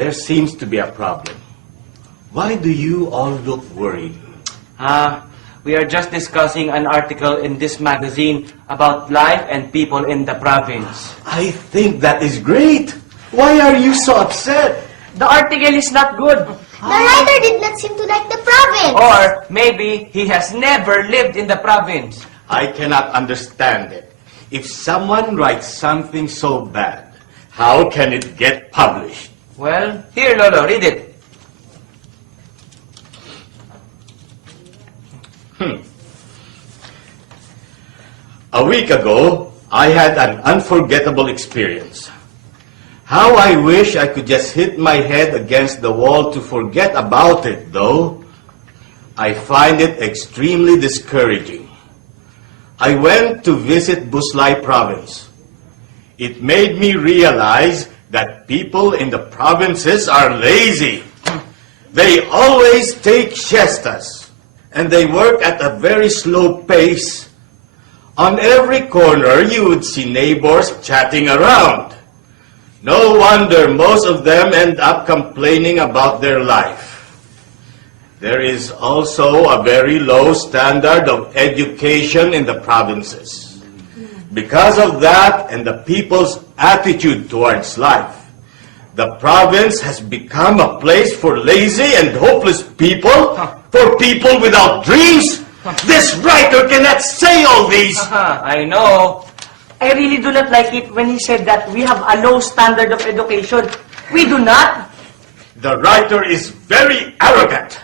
there seems to be a problem. Why do you all look worried? We are just discussing an article in this magazine about life and people in the province. I think that is great. Why are you so upset? The article is not good. The writer did not seem to like the province. Or maybe he has never lived in the province. I cannot understand it. If someone writes something so bad, how can it get published? Well, here, Lolo, read it. A week ago, I had an unforgettable experience. How I wish I could just hit my head against the wall to forget about it, though. I find it extremely discouraging. I went to visit Buslay province. It made me realize that people in the provinces are lazy. They always take siestas, and they work at a very slow pace. On every corner, you would see neighbors chatting around. No wonder most of them end up complaining about their life. There is also a very low standard of education in the provinces. Because of that and the people's attitude towards life, the province has become a place for lazy and hopeless people, for people without dreams. This writer cannot say all these. I know. I really do not like it when he said that we have a low standard of education. We do not. The writer is very arrogant.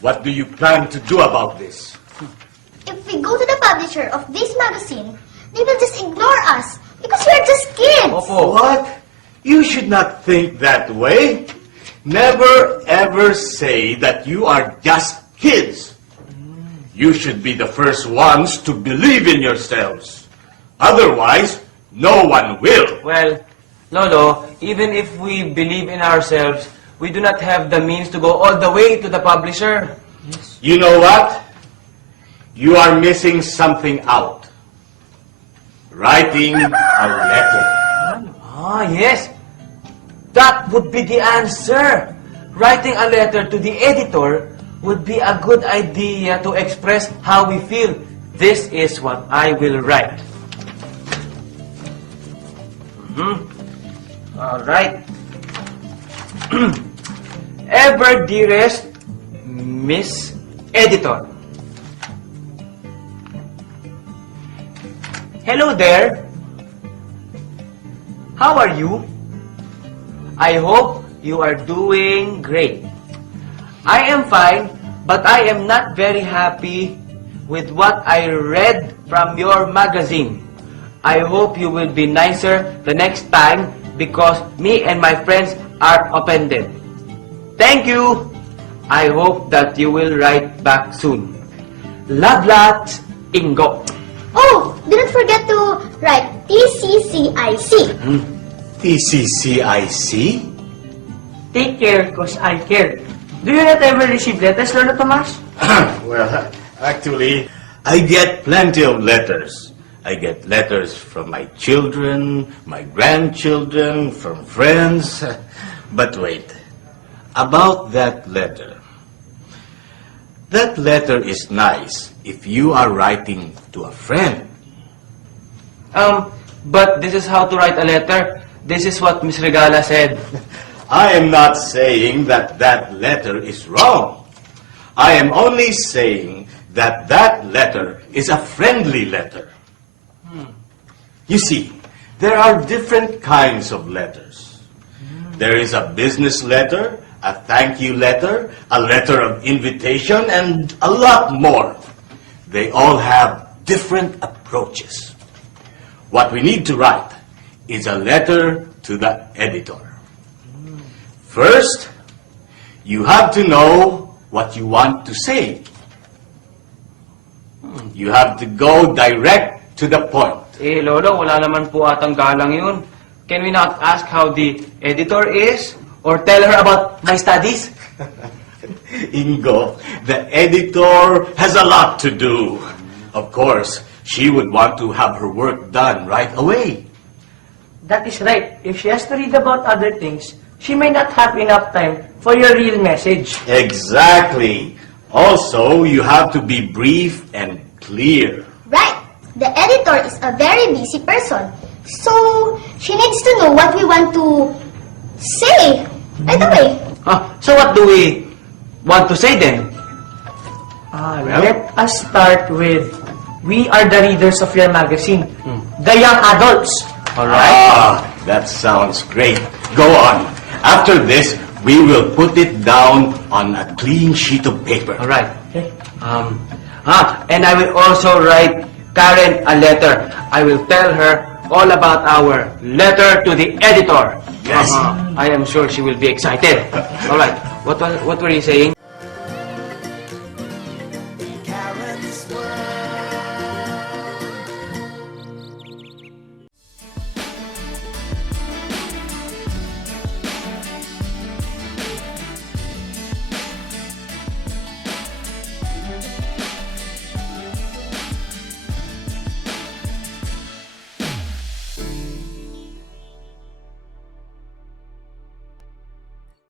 What do you plan to do about this? If we go to the publisher of this magazine, they will just ignore us because we are just kids. Opo. What? You should not think that way. Never ever say that you are just kids. You should be the first ones to believe in yourselves. Otherwise, no one will. Well, Lolo, even if we believe in ourselves, we do not have the means to go all the way to the publisher. You know what? You are missing something out. Writing a letter. Yes. That would be the answer. Writing a letter to the editor would be a good idea to express how we feel. This is what I will write. All right. Ever dearest Miss Editor. Hello there. How are you? I hope you are doing great. I am fine, but I am not very happy with what I read from your magazine. I hope you will be nicer the next time because me and my friends are offended. Thank you. I hope that you will write back soon. Love lots, Ingo. Oh, do not forget to write TCCIC. TCCIC? Take care cause I care. Do you not ever receive letters, Lolo Tomas? Well, actually, I get plenty of letters. I get letters from my children, my grandchildren, from friends. But wait, about that letter. That letter is nice if you are writing to a friend. But this is how to write a letter. This is what Miss Regala said. I am not saying that that letter is wrong. I am only saying that that letter is a friendly letter. You see, there are different kinds of letters. There is a business letter, a thank you letter, a letter of invitation, and a lot more. They all have different approaches. What we need to write is a letter to the editor. First, you have to know what you want to say. You have to go direct to the point. Eh, Lolo, wala naman po atang galang yun. Can we not ask how the editor is? Or tell her about my studies? Ingo, the editor has a lot to do. Of course, she would want to have her work done right away. That is right. If she has to read about other things, she may not have enough time for your real message. Exactly. Also, you have to be brief and clear. Right. The editor is a very busy person. So, she needs to know what we want to say right away. So what do we want to say then? Let us start with, we are the readers of your magazine, the young adults. Ah, that sounds great. Go on. After this, we will put it down on a clean sheet of paper. All right. And I will also write Karen a letter. I will tell her all about our letter to the editor. Yes. I am sure she will be excited. All right. What were you saying? Karen's World.